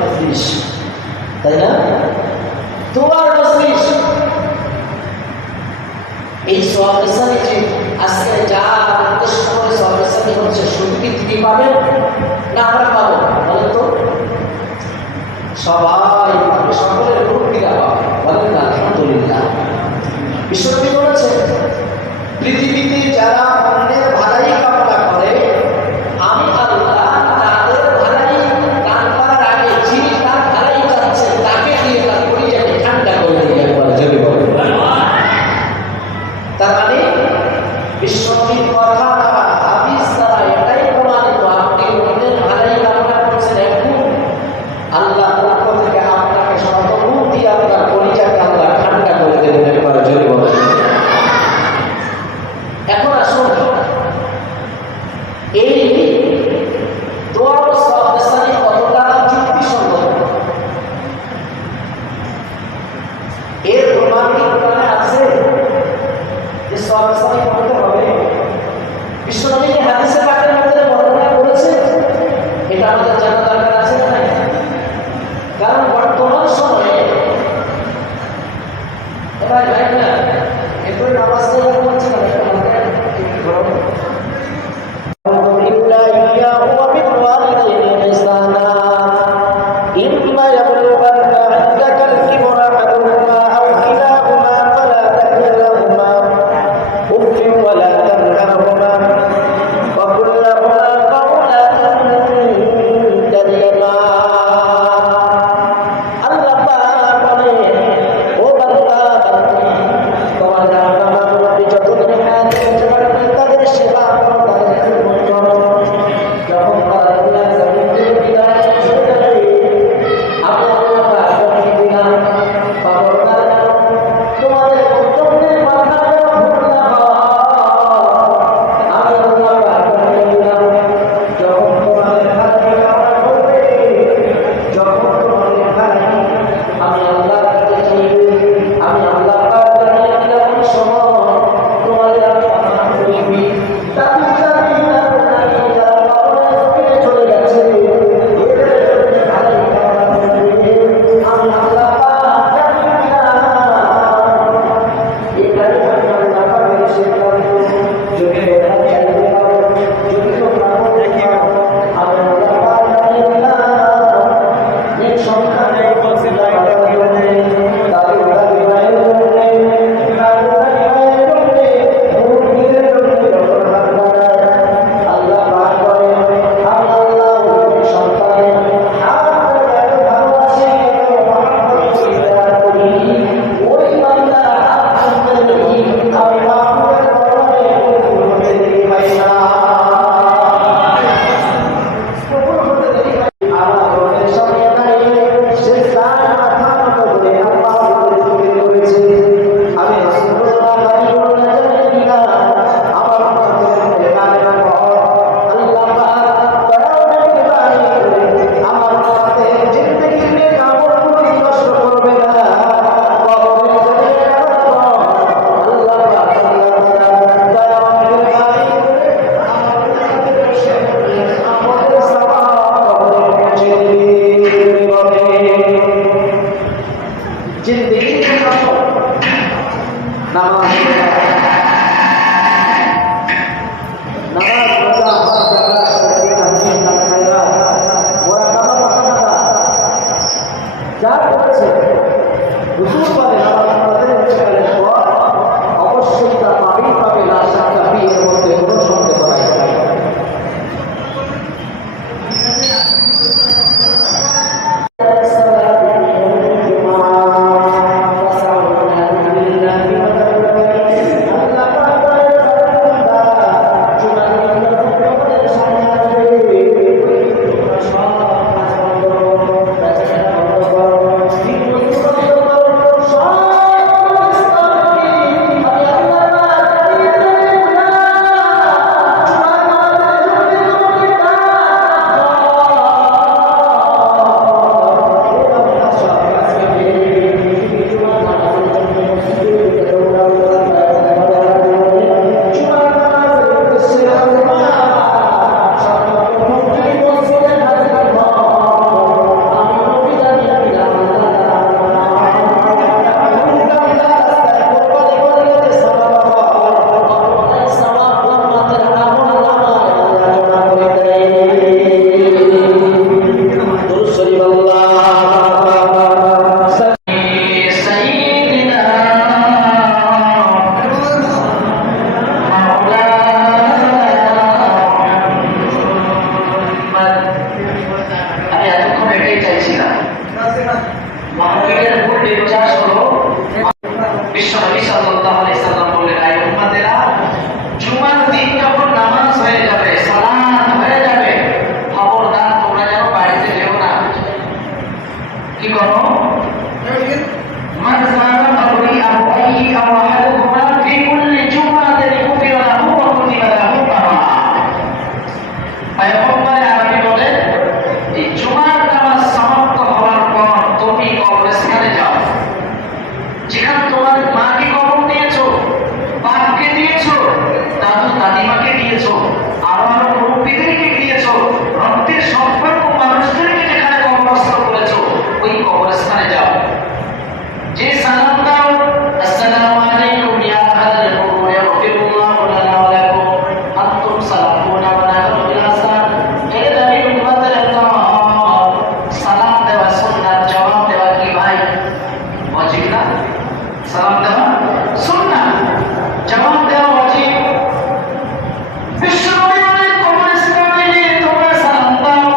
মজলিস, তাই না? তোমার মজলিস এই সওয়াবেসানি যে আজকে যা উদ্দেশ্য করে সওয়াবেসানি হচ্ছে, শুধু কি তিনি পাবেন না আমরা পাবো? বলেন তো। সবাই পাবে, সকলের মুক্তিরা পাবে। বলেন না আলহামদুলিল্লাহ। বিশ্বনবী বলেছেন, পৃথিবীতে যারা অন্যের ভালাই কামনা করে, আমি আল্লাহ তাদের ভালাই দান করার আগে যিনি তার ভালাই চাচ্ছেন তাকে দিয়ে তার পরিচয়কে ঠান্ডা করে দিয়ে একবার জমি বলেন। তার মানে বিশ্বনবীর কথা বা হাদিস দ্বারা এটাই প্রমাণিত, আপনি অন্যের ভালাই কামনা করছেন, এখন আল্লাহ পক্ষ থেকে আপনাকে শতগুণ দিয়ে আপনার পরিচয়কে আল্লাহ ঠান্ডা করে দেবেন একবার জমি বলেন। এখন আসুন, এই দোয়া ও সওয়াবেসানি কতটা যুক্তিসঙ্গত, এর প্রমাণ কোরআনে আছে যে সওয়াবেসানি করতে হবে। বিশ্বনবী যে হাদিসে পাকের মধ্যে বর্ণনা করেছেন, এটা আমাদের জানা দরকার আছে না? কারণ বর্তমান সময়ে ভাই না এরপরে নামাজ পড়া হচ্ছে না, মার্কেটের মূল বিশ্বাস হলো বিশ্বনবী সাল্লাল্লাহু আলাইহি সাল্লাম বললেন, আয় উম্মতেরা, জুমার দিন যখন নামাজ হয়ে যাবে, সালাত হয়ে যাবে, খবরদার তোমরা যেন বাড়িতে যেও না। কি করো? মান সারা তাবরি আবুহি আও আহাদুহুমা ফি কুল্লি জুমাতিন কুফিরা লাহু ওয়া কুতিবা লাহু তাআলা। পয়গম্বর আরবি বলেন, এই জুমার নামাজ সমাপ্ত হওয়ার পর তুমি কবরস্থানে যাও। যেখানে তোমার মাকে কবর দিয়েছো, বাপকে দিয়েছো, দাদু দাদিমাকে দিয়েছো, আরো মুরব্বীদেরকে দিয়েছো, রক্তের সম্পর্ক মানুষদেরকে যেখানে কবরস্থ করেছো, ওই কবরস্থানে যাও। যে সালাম দাও, আসসালামু আলাইকুম ইয়া আহলাল কুবুর ইয়াগফিরুল্লাহু লানা ওয়া লাকুম আনতুম সালামুনা ওয়া নাহনু বিল আসলাম। এই নবী উম্মতের সালাম দেওয়া সুন্নাত, জবাব দেওয়া কি ভাই ওয়াজিব না? সালাম দেওয়া সুন্নাত, জবাব দেওয়া ওয়াজিব। বিশ্বনবী বলেন, কবরস্থানে গিয়ে তোমরা সালাম দাও,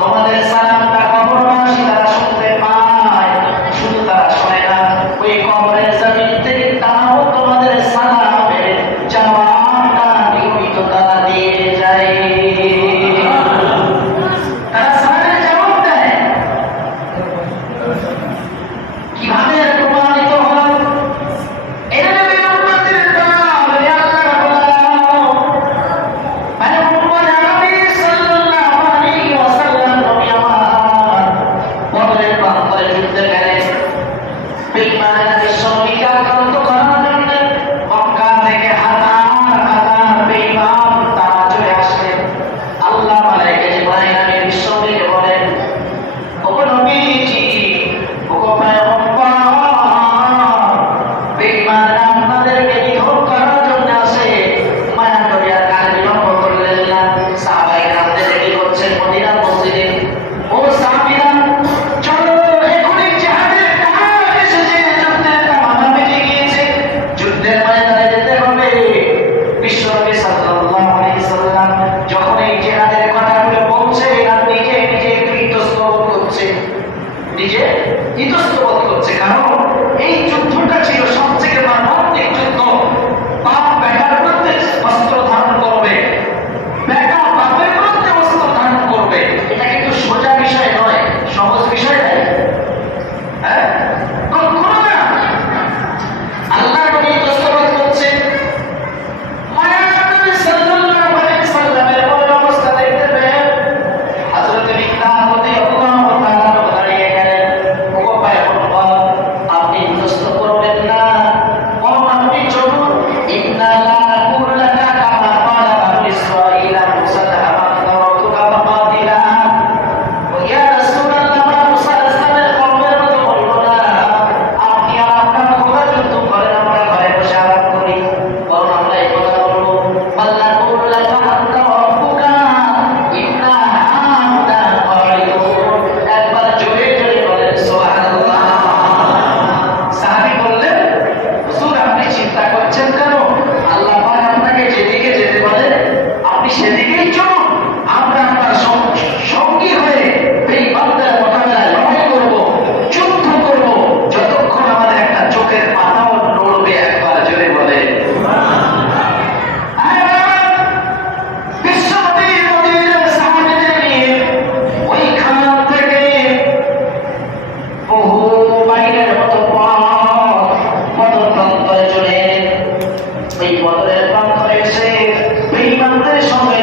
তোমাদের সালামটা কবরবাসী তারা শুনতে পায়। শুধু তারা শোনে না, ওই কবরের জমিন থেকে তারাও তোমাদের সালামের জবাবটা নিয়মিত তারা দিয়ে যায়। তারা সালামের জবাব দেয়। কিভাবে প্রমাণিত হলো? এটা নবী উম্মতের দল, ইয়া আল্লাহ পয়গম্বর আরবি সাল্লাল্লাহু আলাইহি ওয়াসাল্লাম নবী আমার বদরের প্রান্তরে যুদ্ধে গেলেন। বেঈমানরা বিশ্বনবীকে আক্রান্ত করার জন্য মক্কা থেকে হাজার বেঈমান তারা চলে আসলেন। আল্লাহ মালায়েকা জিবরাইল আমিন বিশ্বনবীকে বলেন, ওগো নবীজি, ওগো পয়গম্বর, বেঈমানরা আপনাদেরকে নিধন করার জন্য আসে, মায়া করে আর কাল বিলম্ব করলেন না। সাহাবায়ে কেরামদের রেডি করছেন মদিনার মসজিদে। ও সাহাবীরা, চলো, এখনই জিহাদের ডাক এসেছে, যুদ্ধের কামান বেজে গিয়েছে, যুদ্ধের ময়দানে যেতে হবে। বিশ্বনবী সাল্লাল্লাহু আলাইহি সাল্লাম যখন এই জিহাদের কথাগুলো বলছে, আর নিজে নিজে ইতস্তত করছে, নিজে ইতস্তত করছে, কারণ এই যুদ্ধটা ছিল সবথেকে মর্মান্তিক যুদ্ধ। বাপ বেটার বিরুদ্ধে অস্ত্র ধারণ করবে, বেটা বাপের বিরুদ্ধে অস্ত্র ধারণ করবে। এটা কিন্তু সোজা বিষয় নয়, সহজ বিষয় নয়। হ্যাঁ, কখনো না। আল্লাহ নবী ইতস্তত করছে। মায়ানবী সাল্লাল্লাহু আলাইহি সাল্লামের মনের অবস্থা দেখতে পেয়ে হযরত মিকদাদ রাদিয়াল্লাহু তাআলা দাঁড়িয়ে গেলেন। ওগো পয়গম্বর, আপনি ইতস্তত করবেন না, বরং আপনি চলুন। ইন্না লা নাকুলু লাকা কামা ক্বালা বানু ইসরাঈলা মুসা যাহাবাত তাওরাতুকা ফাকাতিলা। ও ইয়া রাসূলুল্লাহ, আমরা মুসা আলাইহিস সালামের কওমের মতো বলবো না, আপনি আর আপনার খোদা যুদ্ধ করেন, আমরা ঘরে বসে আরাম করি। বরং আমরা এই কথা বলবো, বাল নাকুলু লাকা আনতা ওয়া রাব্বুকা ইন্না হাউনা কারিদুন। একবার জোরে জোরে বলেন সুবহানাল্লাহ। সাহাবী বললেন, হুজুর, আপনি চিন্তা করছেন কেন? আল্লাহ পাক আপনাকে যেদিকে যেতে বলে আপনি সেদিকেই চলুন। আমরা আপনার সঙ্গী হয়ে বেঈমানদের মোকাবেলায় লড়াই করব, যুদ্ধ করব, যতক্ষণ আমাদের একটা চোখের পাতাও নড়বে। একবার জোরে বলে বিশ্বনবী মদিনার সাহাবীদের নিয়ে ওইখান থেকে বহু মাইলের মতো বদর প্রান্তরে চলে এলেন। ওই বদরের প্রান্তরে এসে বেঈমানদের সঙ্গে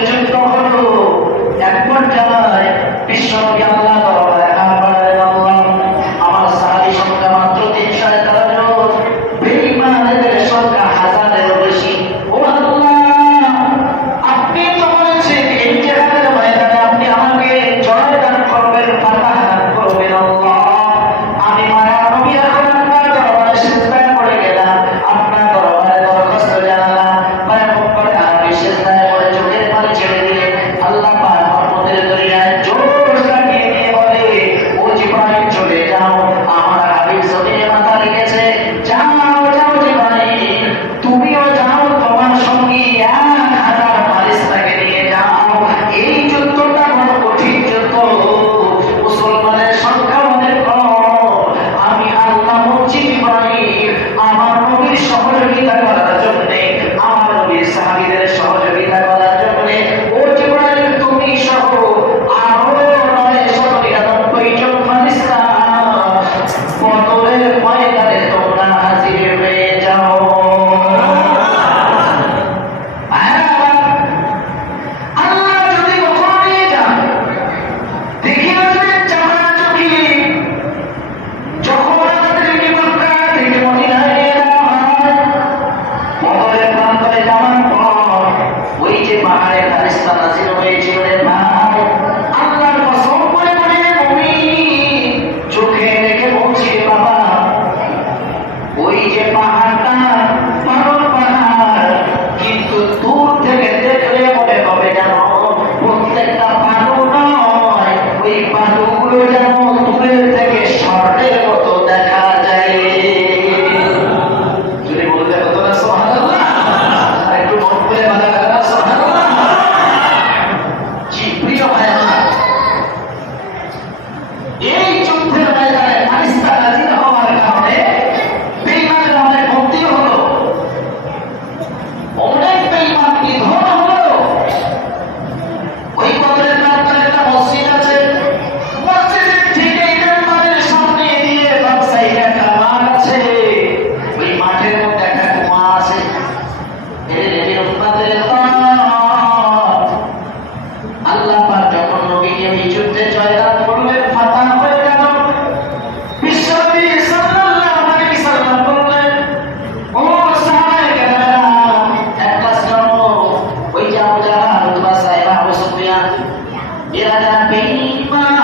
এরা যারা বেঈমান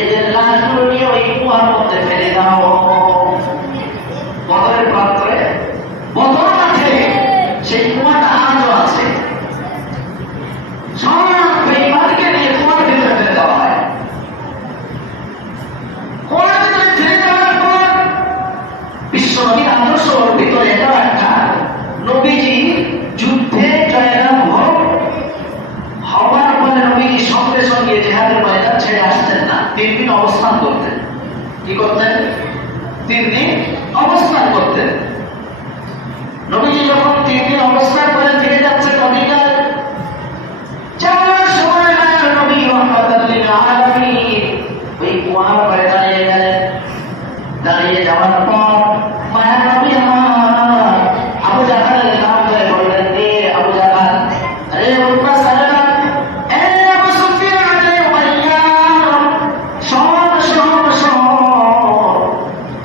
এদের লাশগুলো নিয়ে ওই কুয়ার মধ্যে ফেলে দাও। বদরের প্রান্তরে বদর মাঠে সেই কুয়াটা আজও আছে। সব বেঈমানকে নিয়ে কুয়ার ভিতরে ফেলে দেওয়া হয়। কুয়ার ভিতরে ফেলে দেওয়ার পর বিশ্বনবীর আদর্শর ভিতরে এটাও একটা, নবীজি যুদ্ধে জয়লাভ হওয়ার পরে নবীজি সঙ্গে সঙ্গে জিহাদের ময়দান ছেড়ে আসতেন না, 3 দিন অবস্থান করতেন। কি করতেন? 3 দিন অবস্থান করতেন। নবীজি যখন 3 দিন অবস্থান করে ফিরে যাচ্ছে মদিনায়, যাওয়ার সময় নবী রাহমাতুল লিল আলামিন ওই কুয়ার পাড়ে দাঁড়িয়ে গেলেন। দাঁড়িয়ে যাওয়ার পর মায়া নবী আমার আবু জাহলের নাম ধরে বললেন, রে আবু জাহল, আরে উঠবা সালাম, এ আবু সুফিয়ান, রে উমাইয়া, শোন শোন শোন,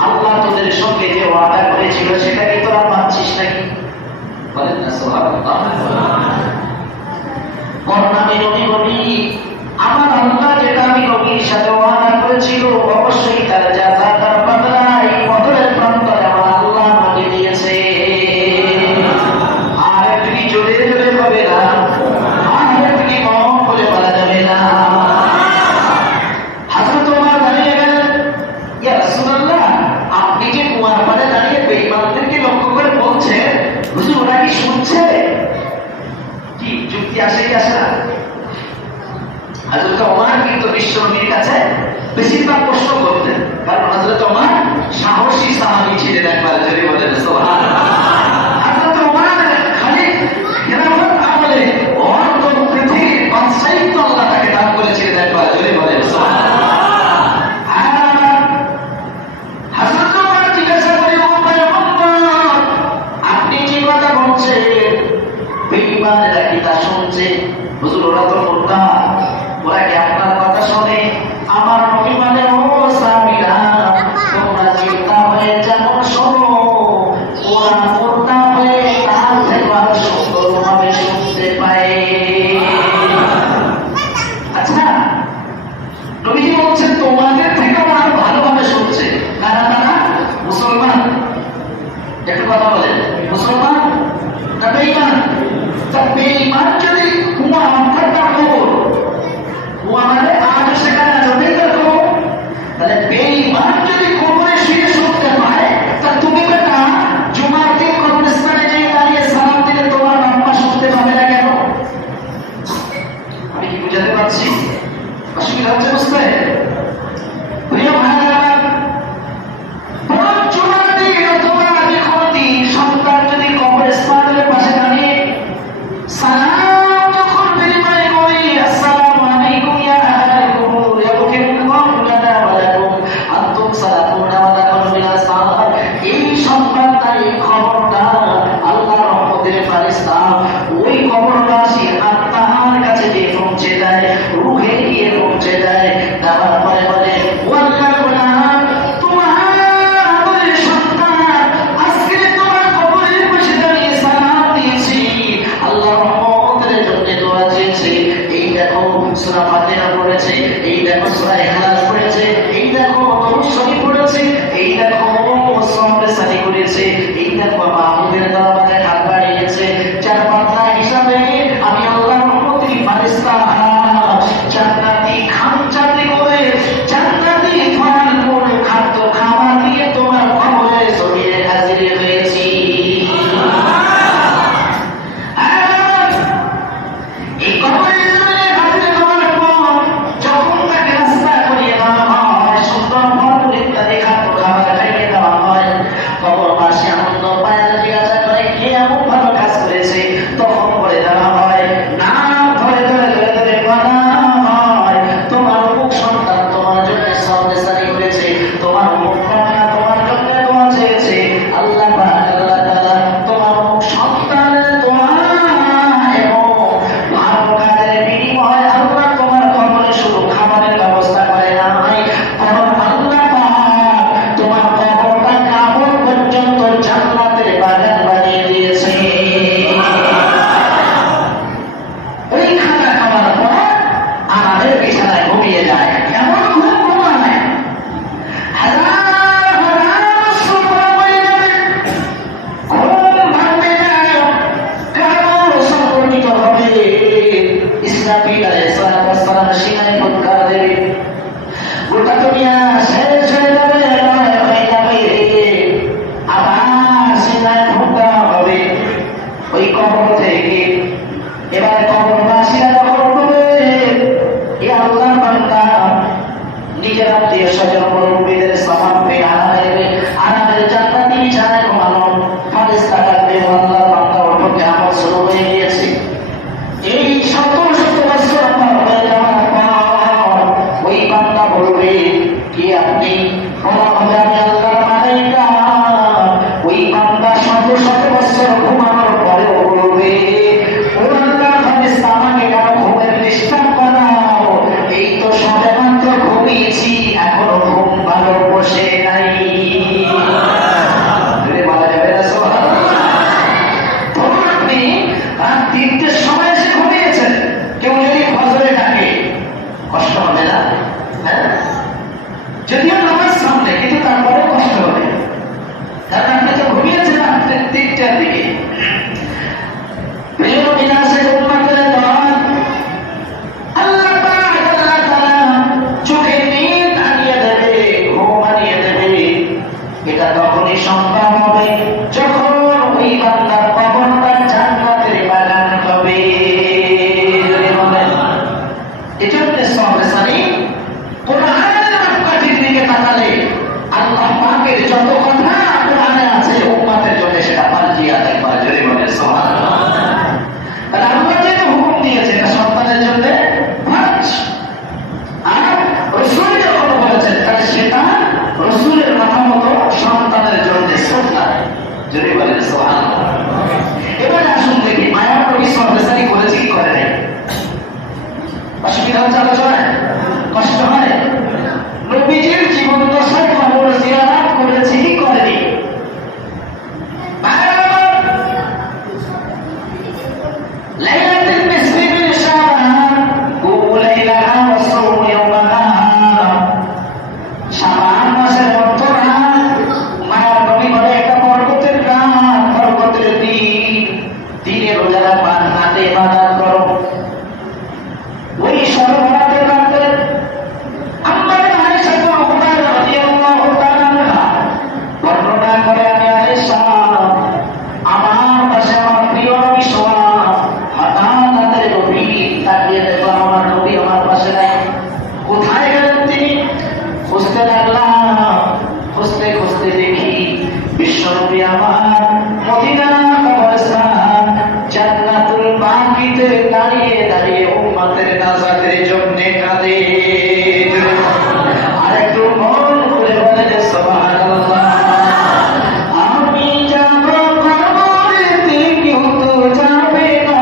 আল্লাহ তোদের সঙ্গে যে ওয়াদা করেছিল সেটা কি তোরা মানছিস নাকি? বলেন না সুবহানাল্লাহ। বর্ণামি নবী বলি, আমার আল্লাহ যেটা আমি নবীর সাথে ওয়াদা করেছিল অবশ্যই তার জাযা তার বদলা এই বদরের প্রান্তরে আমার আল্লাহ আমাকে দিয়েছে। আর একটু জোরে জোরে হবে না, আর একটু মন করে বলা যাবে না। হযরত ওমর দাঁড়িয়ে গেলেন, ইয়া রাসূলুল্লাহ, আপনি যে কুয়ার পাড়ে দাঁড়িয়ে বেঈমানদেরকে লক্ষ্য করে বলছেন, হুজুর ওরা কি শুনছে? কি যুক্তি আসে কি আসে না? হযরত ওমর কিন্তু বিশ্বনবীর কাছে বেশিরভাগ প্রশ্ন করতেন, কারণ হযরত ওমর সাহসী সাহাবী ছিলেন। একবার জোরে বলেন সুবহানাল্লাহ। হযরত ওমর খালি খেলাফত আমলে অর্ধ পৃথিবীর বাদশাহিত্ব আল্লাহ তাকে দান করেছিলেন। একবার জোরে বলেন সুবহানাল্লাহ। হযরত ওমর জিজ্ঞাসা করে, ও পয়গম্বর, আপনি যে কথা বলছেন বেঈমানেরা কি তা শুনছে? হুজুর ওরা তো মুর্তা, ওরা কি আপনার কথা শোনে? আমার নবী মানে, ও সাহাবীরা, তোমরা চিন্তা হয়ে যেমন শোনো, ওরা মুর্তা হয়ে তার থেকে আরো সুন্দরভাবে শুনতে পায়। আচ্ছা, নবীজি বলছেন তোমাদের থেকে ওরা আরো ভালোভাবে শুনছে। কারা তারা? মুসলমান। একটু কথা বলেন, মুসলমান না বেঈমান? তা বেঈমান যদি কুয়া অন্তরটা খবর, কুয়া মানে আজও সেখানে নদীর খবর, তাহলে বেঈমান যদি খবরে শুয়ে শুনতে পায়, তা তুমি বেটা জুমার দিন কবরস্থানে যে দাঁড়িয়ে সালাম দিলে তোমার আম্মা শুনতে পাবে না কেন? আমি কি বুঝাতে পারছি? অসুবিধা হচ্ছে বুঝতে? প্রিয় ভাইরা, জুমার দিন অথবা যে কোনো দিন সন্তান যদি কবরস্থানের পাশে দাঁড়িয়ে সালাম যখন বিনিময় করি, আসসালামু আলাইকুম ইয়া আহলাল কুবুর ইয়াগফিরুল্লাহু লানা ওয়া লাকুম আনতুম সালাতুনা ওয়া লাকুম মিনাস সালাত, এই সংবাদটা, এই খবরটা আল্লাহর রহমতের ফেরেশতা ওই কবরবাসীর আত্মার কাছে গিয়ে পৌঁছে দেয়, রূহে গিয়ে পৌঁছে দেয়। দেওয়ার পরে বলে, ও আল্লাহর গোলাম, তোমার সন্তান আজকে তোমার কবরের পাশে দাঁড়িয়ে সালাম দিয়েছি, আল্লাহ রহমতের জন্য দোয়া চেয়েছে। এই দেখো সূরা ফাতিহা পড়েছে, এই দেখো সূরা ইখলাস পড়েছে, এই দেখো দরুদ শরীফ পড়েছে, এই দেখো মুসলিমের সাথী করেছে, এই দেখো মাহমুদের দরবারে হাত বাড়িয়েছে। যার বান্দা হিসাবে আমি আল্লাহর রহমতের ফেরেশতা জান্নাতি খামচাতে করে জান্নাতি ফলমূল খাদ্য খাবার দিয়ে তোমার কবরে জমিয়ে হাজির হয়েছি। এই কবরে জমিয়ে হাজির হওয়ার পর যখন তাকে রাস্তা করিয়ে দেওয়া হয়, সুন্দর ফলমূল ইত্যাদি খাদ্য খাবার খাইয়ে দেওয়া হয়, কবরবাসী আনন্দ পায়, জিজ্ঞাসা করে কে এমন ভালো কাজ করেছে, তখন বলে দেওয়া হয়, নাম ধরে ধরে ধরে ধরে বলা হয়, তোমার অমুক সন্তান তোমার জন্য সওয়ালে করেছে, তোমার অমুক কন্যা তোমার জন্য দোয়া চেয়েছে, আল্লাহ পাক আল্লাহ তাআলা তোমার অমুক সন্তানের দোয়া এবং ভালো কাজের হচ্ছে আলোচনায় কষ্ট হয়? নবীজির জীবন দশায় কবর জিয়ারত করেছি কি করেনি? লাইলাতুল নিসফি মিন শাবান কুমু লাইলাহা ওয়া সুমু ইয়াওমাহা। শাবান মাসের মধ্যরা মায়ার নবী বলে একটা বরকতের রাত, বরকতের দিন, দিনে রোজা রাখবা, রাতে ইবাদত করো। ওই সর্বরাতের রাতে আম্মা আয়েশা রাদিয়াল্লাহু তাআলা আনহা বর্ণনা করে, আমি আয়েশা আমার পাশে আমার প্রিয় নবী শোয়া, হঠাৎ রাতের গভীর তাকিয়ে দেখলাম আমার নবী আমার পাশে নাই। কোথায় গেলেন তিনি? খুঁজতে লাগলাম, খুঁজতে খুঁজতে দেখি বিশ্বনবী আমার মদিনা কবরস্থান জান্নাতুল বাকিতে দাঁড়িয়ে দাঁড়িয়ে উম্মতের নাজাতের জন্য কাঁদে। আর একটু মন খুলে বলে যে সুবহানাল্লাহ। আমি যাব কবরেতে, কেউ তো যাবে না।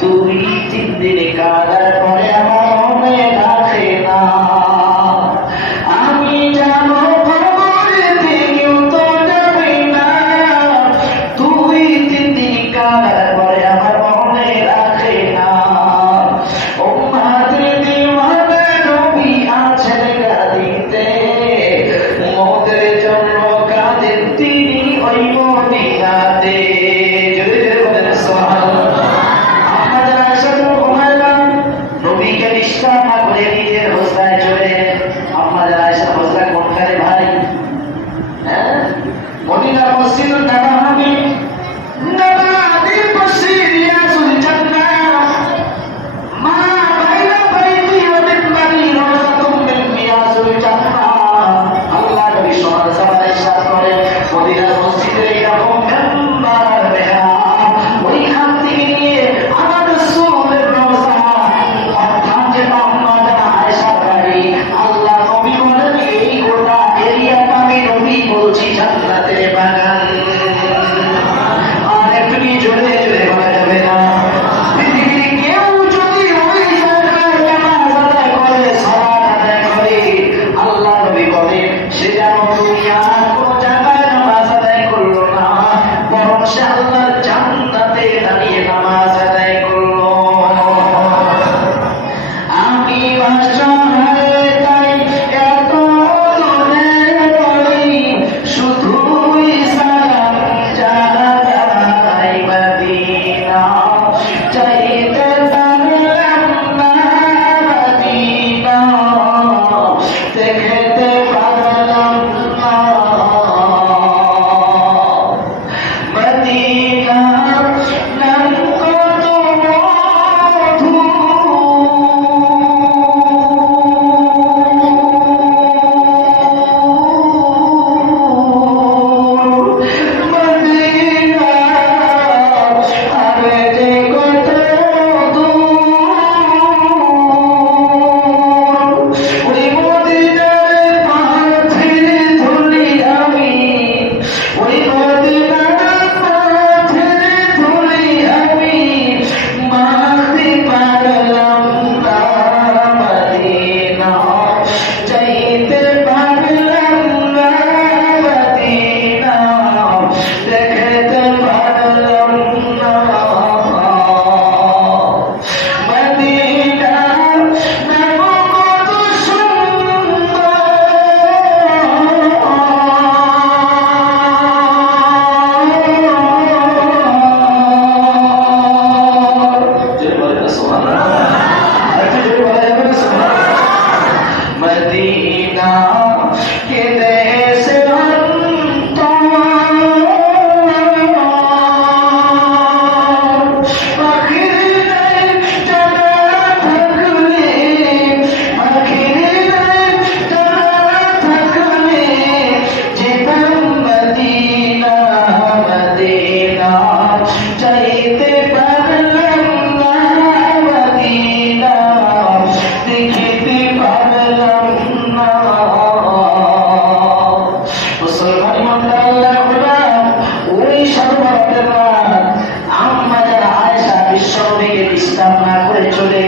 2-3 দিন কাঁদার পরে আমার মনে রাখে না। আমি যাব কবরেতে, কেউ তো যাবে না। 2-3 দিন কাঁদার পরে আমার মনে রাখে না। উম্মতের দিওয়ানা নবী আছেন গাদিতে, মওতের জন্য কাঁদেন তিনি ওই মদিনাতে। জোরে জোরে বলেন সুবহানাল্লাহ। আমাদের আয়েশা উম্মাহাতুল নবীকে নিষ্কাম না করে নিজের হোসনায় চলে গেলেন। আমাদের আয়েশা হোসনা কোনখানে ভাই? হ্যাঁ, মদিনার মসজিদুন নববী, নববীর পাশে রিয়াজুল জান্নাহ, মা বাইনা বাইতি ওয়া মিনবারি রাওযাতুম মিন রিয়াজুল জান্নাহ। আল্লাহ নবী সাল্লাল্লাহু আলাইহি ওয়াসাল্লাম ইরশাদ করেন, মদিনার মসজিদে এরকম মেম্বার আর মেহরাব, ওইখান থেকে নিয়ে আমার রাসূলের রওজা, অর্থাৎ যে মোহাম্মদ আয়েশার বাড়ি, আল্লাহ নবী বলেন এই গোটা এরিয়াটা আমি নবী বলছি জান্নাতের বাগান। আর একটু জোরে জোরে বলা যাবে না? পৃথিবীর কেউ যদি ওই জায়গায় নামাজ আদায় করে, সালাত আদায় করে, আল্লাহ নবী বলেন সে যেন দুনিয়ার কোনো জায়গায় নামাজ আদায় করলো না, বরং সে আল্লাহর জান্নাতে দাঁড়িয়ে নামাজ আদায় করলো। আমি অসহায় তাই এত দূরে পড়ি, শুধুই সালাম জানাই মদিনা, চাইতে পারলাম না মদিনা, দেখতে পারলাম না মদিনা, নাম কত মধু, মদিনা আরে যে কত দূর, ওই মদিনার পাথের ধুলি আমি, ওই মদিনার পাথের ধুলি আমি মাখতে পারলাম না মদিনা, চাইতে পারলাম না মদিনা, দেখতে পারলাম না মদিনা, নাম কত মদিনা কে দেশ চাইতে পারলাম না মদিনা, দেখিতে পারলাম না। মুসলমান ইমানদার আল্লাহর গোলাম, ওই সর্বরাতের রাত আম্মা জান আয়েশা বিশ্বনবীকে ডিস্টার্ব না করে চলে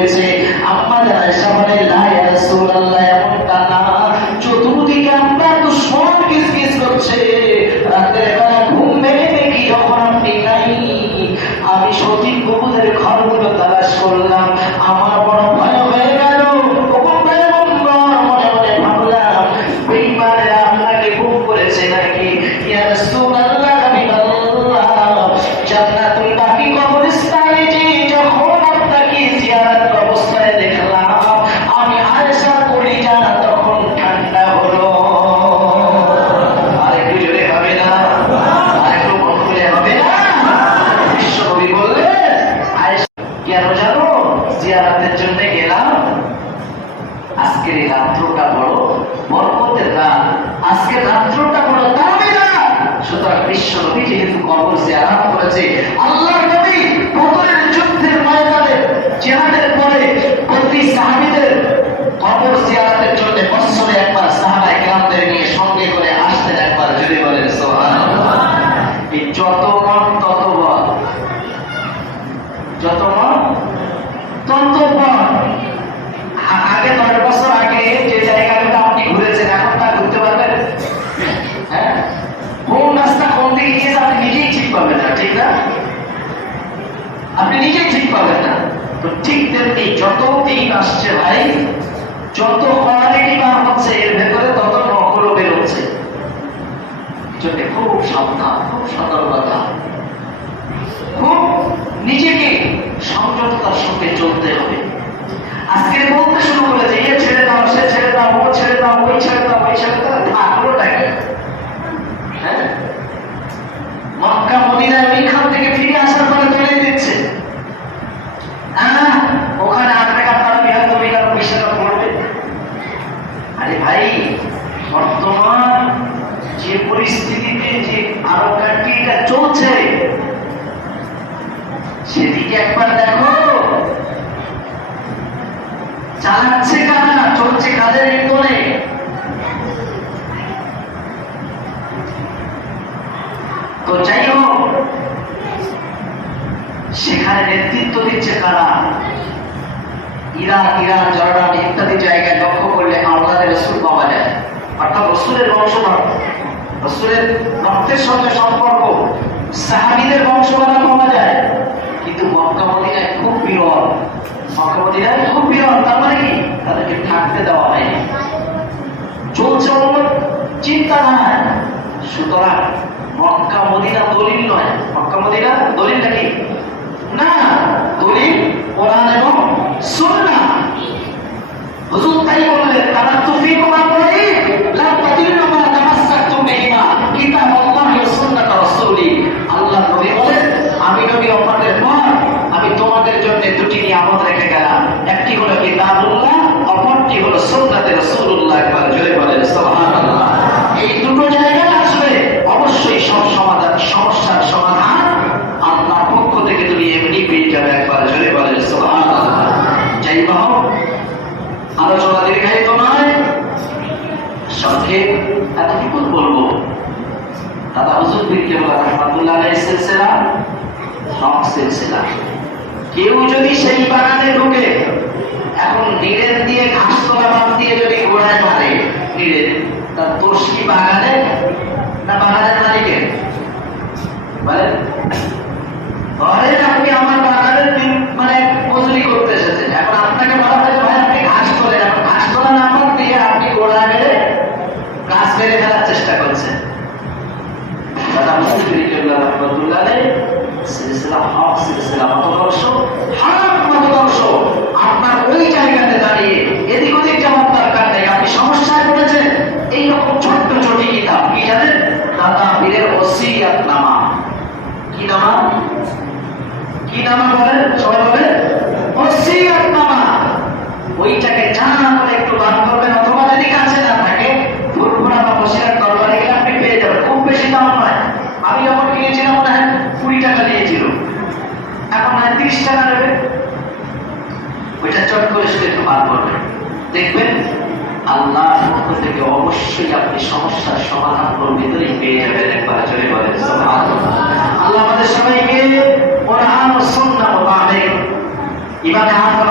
হয়েছে। আম্মা জান আয়েশা বলেন লা ইয়া রাসূলুল্লাহ, এমনটা না, চতুর্দিকে আপনার দুশমন কিসকিস করছে, রাতের বেলা ঘুম ভেঙে দেখি যখন আপনি নাই, আমি সঠিক বহুদের ঘরগুলো তালাশ করলাম, আমার বড় ভয় হয়ে গেল। মনে মনে ভাবলাম বেঈমানেরা আপনাকে ঘুম করেছে নাকি। ইয়া রাসূলুল্লাহ, হাবিবাল্লাহ, জান্নাতুল বাকি কবরস্থানে যে যখন আপনাকে জিয়ারত অবস্থায় দেখলাম, আমি আয়েশা কলিজা তখন ঠান্ডা হলো। আরেকটু জোরে হবে না? আরেকটু মন খুলে হবে না? বিশ্বনবী বললেন, আয়েশা কেন জানো জিয়ারতের জন্য গেলাম? আজকের এই রাত্রটা বড় বরকতের রাত, আজকের রাত্রটা বড় দামি রাত। সুতরাং বিশ্বনবী যেহেতু কবর জিয়ারত করেছে, আল্লাহর নবী বদরের যুদ্ধের ময়দানে জিহাদের পরে প্রতি সাহাবীদের কবর জিয়ারতের জন্য বছরে একবার সাহাবায়ে কেরামদের নিয়ে সঙ্গে করে আসতেন। একবার জোরে বলেন সুবহানাল্লাহ। এই যত মন তত বল, যত মন তত বল। আগে 10 বছর আগে যে জায়গাগুলো আপনি ঘুরেছেন, এখন তা ঘুরতে পারবেন? হ্যাঁ, কোন রাস্তা কোন দিকে গিয়েছে আপনি নিজেই ঠিক পাবেন না, ঠিক না? আপনি নিজেই ঠিক পাবেন না। তো ঠিক তেমনি যত দিন আসছে ভাই, যত কোয়ালিটি বার হচ্ছে, এর ভেতরে তত নকলও বেরোচ্ছে। জন্য খুব সাবধান, খুব সতর্কতা, খুব নিজেকে সংযমতার সঙ্গে চলতে হবে। আজকে বলতে শুরু করেছে, এ ছেড়ে দাও, সে ছেড়ে দাও, ও ছেড়ে দাও, ওই ছেড়ে দাও, ওই ছেড়ে দাও, থাকলোটা কি? হ্যাঁ, মক্কা মদিনায় ওইখান থেকে ফিরে আসার পরে দলিল দিচ্ছে, ওখানে 8 টাকা তারা বিহার বিঘা পয়সাটা পড়বে। আরে ভাই, বর্তমান যে পরিস্থিতিতে যে আরো কান্ট্রিটা চলছে, সেদিকে একবার দেখো। চালাচ্ছে কারা, চলছে কাদের ইন্ধনে? তো যাই হোক, সেখানে নেতৃত্ব দিচ্ছে কারা? ইরাক, ইরান, জর্ডান ইত্যাদি জায়গায় লক্ষ্য করলে আল্লাহর রাসূল পাওয়া যায়, অর্থাৎ রাসূলের বংশধর, রাসূলের রক্তের সঙ্গে সম্পর্ক, সাহাবীদের বংশধর পাওয়া যায়। কিন্তু মক্কা মদিনায় খুব বিরল, মক্কা মদিনায় খুব বিরল। তার মানে কি? তাদেরকে থাকতে দেওয়া হয়নি, চলছে অন্য চিন্তাধারা। সুতরাং মক্কা মদিনা দলিল নয়। মক্কা মদিনা দলিল নাকি? না, দলিল কোরআন এবং সুন্নাহ। হুজুর তাই বললেন, তারাক্তু ফীকুম আমরাইন লা তাদিল্লু মা তামাসসাকতুম বিহিমা কিতাবাল্লাহি ওয়া সুন্নাত রাসূলি। আল্লাহ নবী বলেন, আমি নবী আপনাদের পর আমি তোমাদের জন্য দুটি নিয়ামত রেখে গেলাম, একটি হলো কিতাবুল্লাহ, অপরটি হলো সুন্নাতে রাসূলুল্লাহ। একবার জোরে বলেন সুবহানাল্লাহ। এই দুটো জায়গায় আসলে অবশ্যই সব সমাধান, সমস্যার সমাধান আল্লাহর পক্ষ থেকে তুমি এমনি পেয়ে যাবে। একবার জোরে বলেন সুবহানাল্লাহ। যাই হোক, আলোচনা দীর্ঘায়িত নয়, সংক্ষেপ এতটুকু বলবো। দাদা হুজুর পীর কেবলা রাহমাতুল্লাহ আলাইহির সিলসিলা হক সিলসিলা। কেউ যদি সেই বাগানে ঢুকে, এখন নিরেন দিয়ে ঘাসতলা বাদ দিয়ে যদি গোড়ায় মারে নিরেন, তার দোষ কি বাগানে না বাগানের মালিকের? বলেন, ধরেন আপনি আমার বাগানের মানে মজুরি করতে এসেছেন, এখন আপনাকে বলা হয়েছে ভাই আপনি ঘাস তোলেন, এখন ঘাস তোলা না বাদ দিয়ে আপনি গোড়ায় মেরে গাছ মেরে ফেলার চেষ্টা করছেন। দাদা হুজুর পীর কেবলা রাহমাতুল্লাহ আলাইহি সিলসিলা হক সিলসিলা মতদর্শ, হক মতদর্শ আপনার ওই জায়গাতে দাঁড়িয়ে এদিক ওদিক যাওয়ার দরকার নেই। আপনি সমস্যায় পড়েছেন, এইরকম ছোট্ট ছোট কিতাব, কি জানেন? দাদা পীরের ওসিয়াতনামা। কি নামা? কি নামা বলেন? সবাই বলেন ওসিয়াতনামা। ওইটাকে জানা করে একটু বার করবেন, অথবা যদি কাছে না থাকে ফুরফুরা বা বসিরার দরবারে গেলে আপনি পেয়ে যাবেন। খুব বেশি দাম নয়। আমি যখন কিনেছিলাম মনে হয় 20 টাকা নিয়েছিল, এখন 30 টাকা নেবে। ওইটা চট করে শুধু একটু বার করবেন, দেখবেন আল্লাহর পক্ষ থেকে অবশ্যই আপনি সমস্যার সমাধান ওর ভিতরেই পেয়ে যাবেন। একবার জোরে বলেন সুবহানাল্লাহ। আল্লাহ আমাদের সবাইকে কোরআন ও সুন্নাহ মোতাবেক ইবাদত